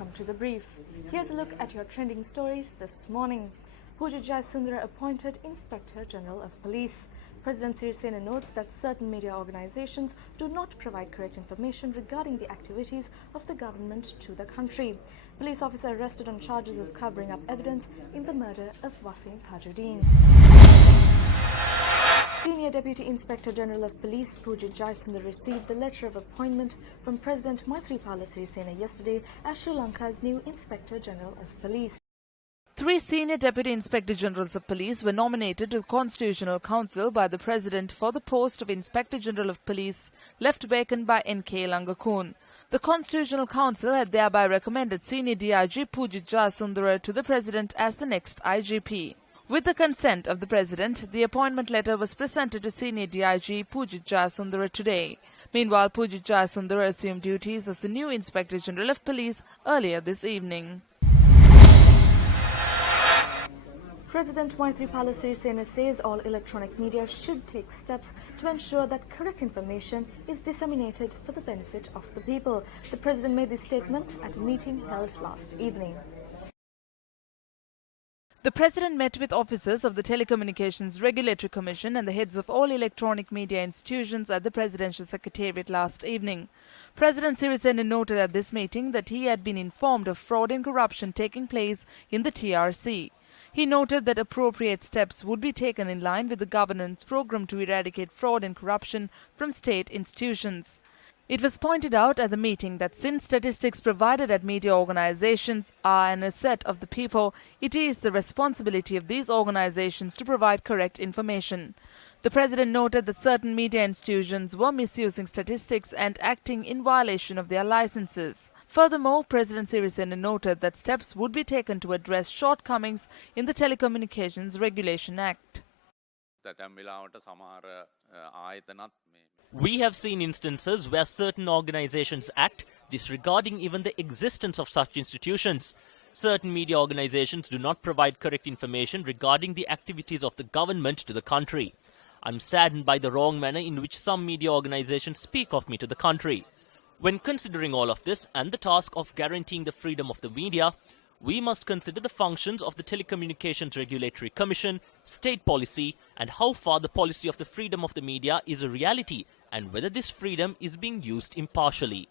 welcome to the brief. Here's a look at your trending stories this morning. Pujit Jayasundara appointed Inspector General of Police. President Sirisena notes that certain media organizations do not provide correct information regarding the activities of the government to the country. Police officer arrested on charges of covering up evidence in the murder of Wasim Tajuddin. Senior Deputy Inspector General of Police Pujit Jayasundara received the letter of appointment from President Maithripala Sirisena yesterday as Sri Lanka's new Inspector General of Police. 3 senior Deputy Inspector Generals of Police were nominated to the Constitutional Council by the President for the post of Inspector General of Police, left vacant by N.K. Langakun. The Constitutional Council had thereby recommended Senior DIG Pujit Jayasundara to the President as the next IGP. With the consent of the President, the appointment letter was presented to Senior DIG Pujit Jayasundara today. Meanwhile, Pujit Jayasundara assumed duties as the new Inspector General of Police earlier this evening. President Maithripala Sirisena says all electronic media should take steps to ensure that correct information is disseminated for the benefit of the people. The President made this statement at a meeting held last evening. The President met with officers of the Telecommunications Regulatory Commission and the heads of all electronic media institutions at the Presidential Secretariat last evening. President Sirisena noted at this meeting that he had been informed of fraud and corruption taking place in the TRC. He noted that appropriate steps would be taken in line with the government's program to eradicate fraud and corruption from state institutions. It was pointed out at the meeting that since statistics provided at media organizations are an asset of the people, it is the responsibility of these organizations to provide correct information. The President noted that certain media institutions were misusing statistics and acting in violation of their licenses. Furthermore, President Sirisena noted that steps would be taken to address shortcomings in the Telecommunications Regulation Act. We have seen instances where certain organizations act, disregarding even the existence of such institutions. Certain media organizations do not provide correct information regarding the activities of the government to the country. I'm saddened by the wrong manner in which some media organizations speak of me to the country. When considering all of this and the task of guaranteeing the freedom of the media, we must consider the functions of the Telecommunications Regulatory Commission, state policy, and how far the policy of the freedom of the media is a reality and whether this freedom is being used impartially.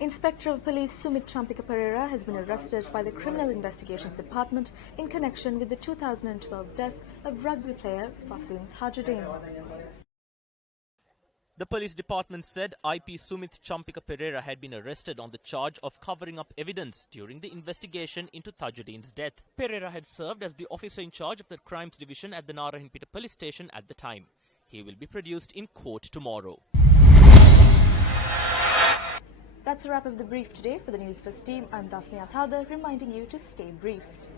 Inspector of Police Sumit Champika Pereira has been arrested by the Criminal Investigations Department in connection with the 2012 death of rugby player Wasim Tajuddin. The police department said IP Sumit Champika Pereira had been arrested on the charge of covering up evidence during the investigation into Tajuddin's death. Pereira had served as the officer in charge of the crimes division at the Narayanpeta police station at the time. He will be produced in court tomorrow. That's a wrap of the brief today. For the Newsfirst team, I'm Dasnia Thada, reminding you to stay briefed.